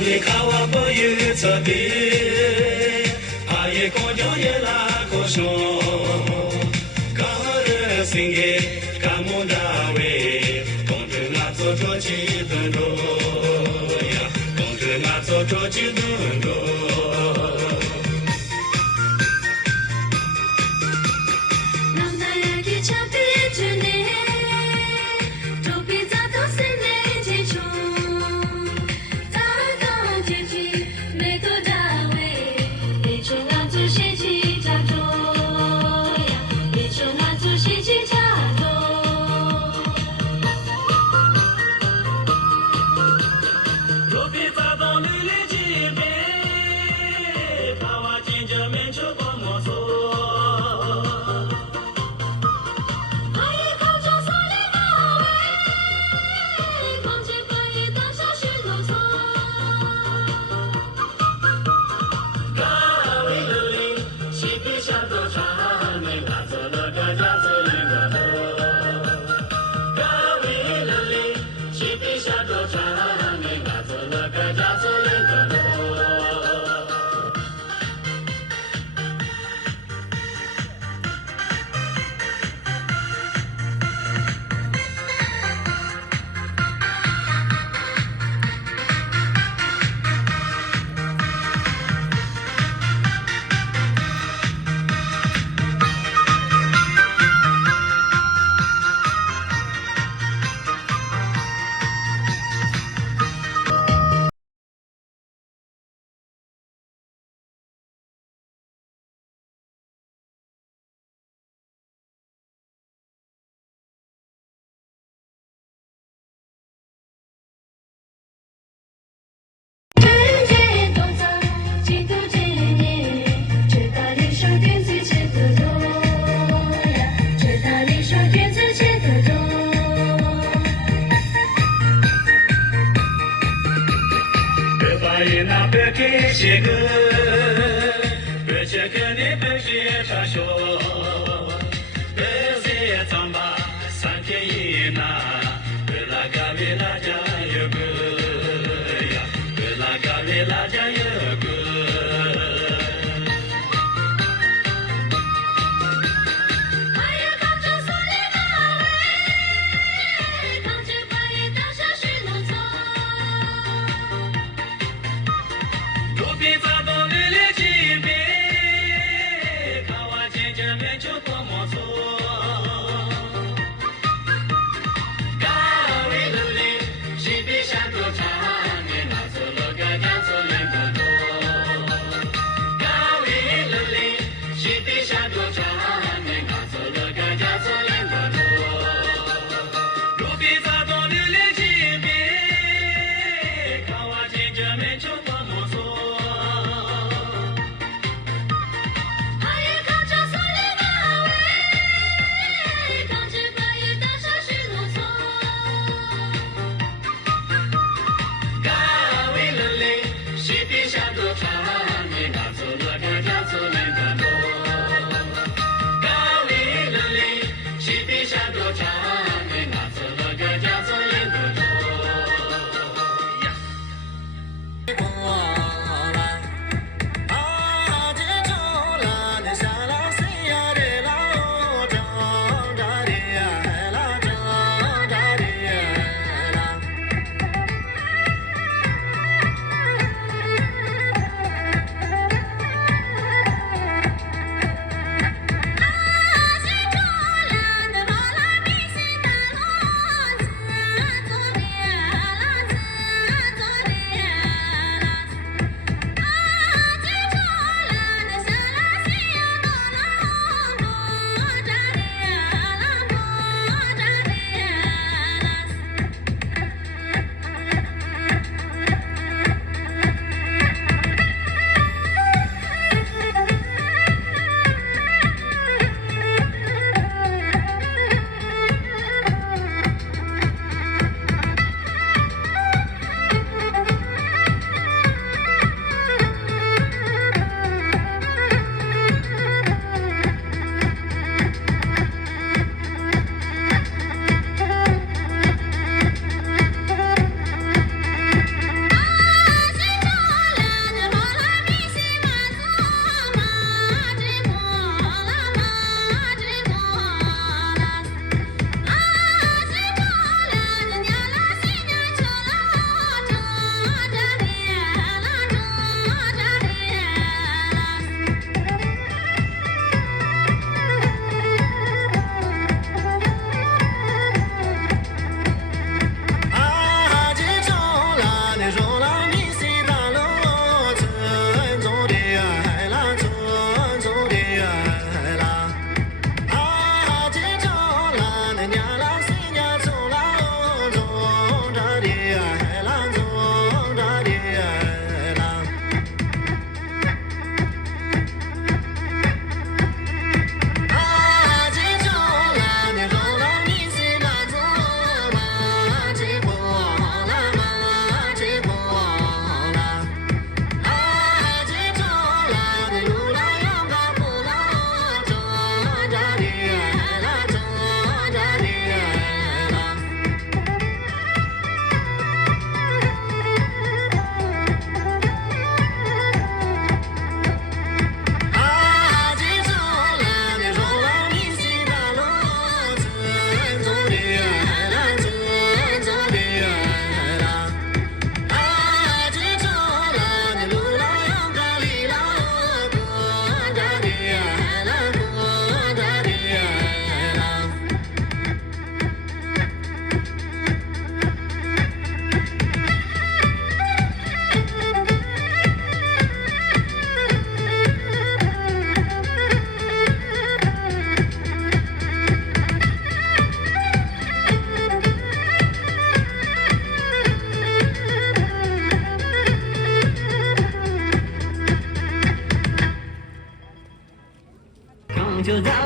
你看我不有错的，也公交也拉过上，刚人心给干木大位，公正俺做着几顿多呀，公正俺做着几顿多。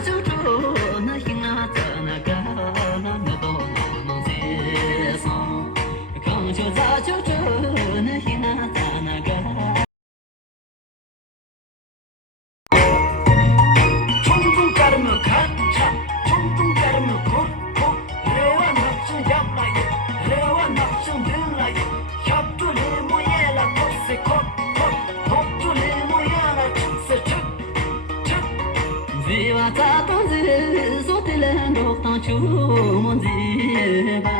就住那心啊在那个那都能接受，刚就咋就住那心啊在那个。冲冲干的么看茶，冲冲干的么哭哭，热完那声要来哟，热完那声人来哟，要住你莫也来都是哭哭，哭住你莫也来吃是吃吃。Viva ta ta zi so te le ro ta chu mo zi ba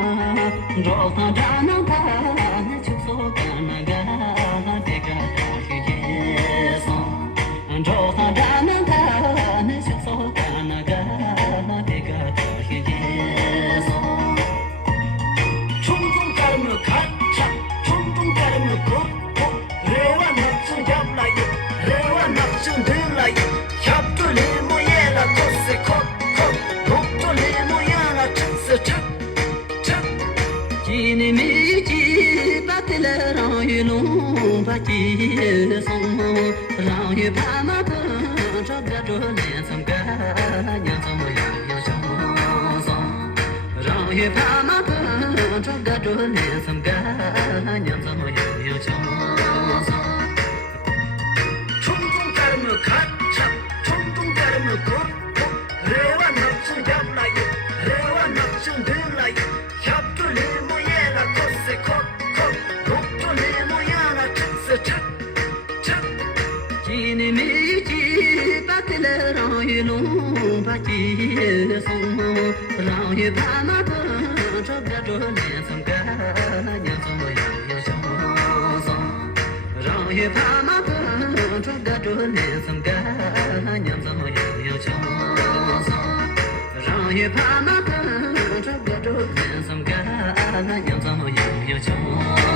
ro ta da na ta na chu so ga na ga de ga ta hu ye so ro ta da na ta na chu so ga na ga de ga ta hu ye so chung chung ga me kha cha chung chung ga me ko ko re wa na chung ya lai re wa na chung de lai ya tu le mo都是哭哭，弄着你模样啊，真是吃吃。今年没几把的了，让雨龙把几送，让雨爬马奔，这个着脸上个娘怎么样凶松？让雨爬马奔，这个着脸上个娘怎么样凶松？冲冲干么看茶，冲冲干么过。Rewa napsung yap la yo, rewa napsung din la yo, yap tu le mo ye la ko se ko ko, lok tu le mo ya la chik se chik chik. Jini mi ji ba te le rang yu long ba ji song, rang yu pa ma pa, zhe ga zhe lian song ga, nian song yang yang xiong song. Rang yu pa ma pa, zhe ga zhe lian song ga, nian song yang yang xiong song.让雨爬马奔，这个周天怎么干？娘怎么又穷？